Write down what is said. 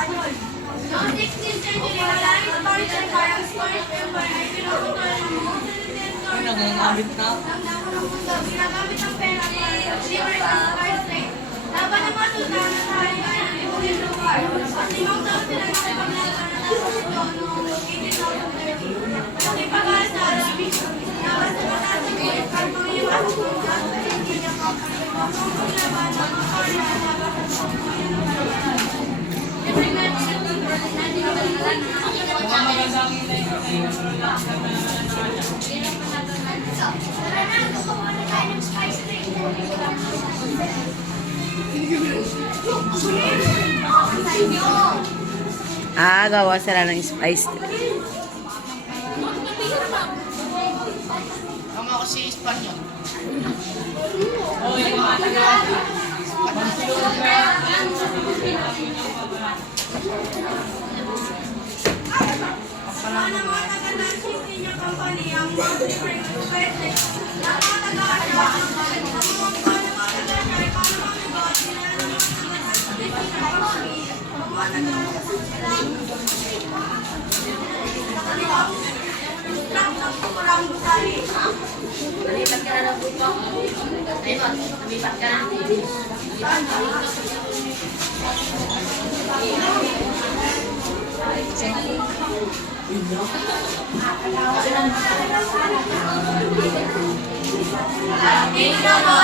Noong 16th century, maraming scholars and parang scholars member ay pinuputulan ng mga Ay, nagagamit na. ng dako ng mundo. Ginagamit ang pera para sa shipwreck at skyscraper. Laban ng mga sultan at halikan ng libugin lugar. At 5 taon sila nakipaglaban na nasa mundo noong 1830. Malaki pag-aaral sa Arabic. Laban sa mataas ng kulit, kartong iwas kung saan sa hindi niya company. Ang paglaban ng mga karya at laban sa pagkukuya ng karya. Mga magandang Gawa sila ng spice. Tama ko si Espanyol. Oh, yung mga taga. Wala na mga taga ng City niya company ang mga different perspective. Na mga taga-asya, ang mga taga-asya, ay paano mabigot, sila na mga taga-asya, ang mga taga-asya, gusali. Lumipat ka na ng buko. Ayun, lumipat ka na. Tingnan mo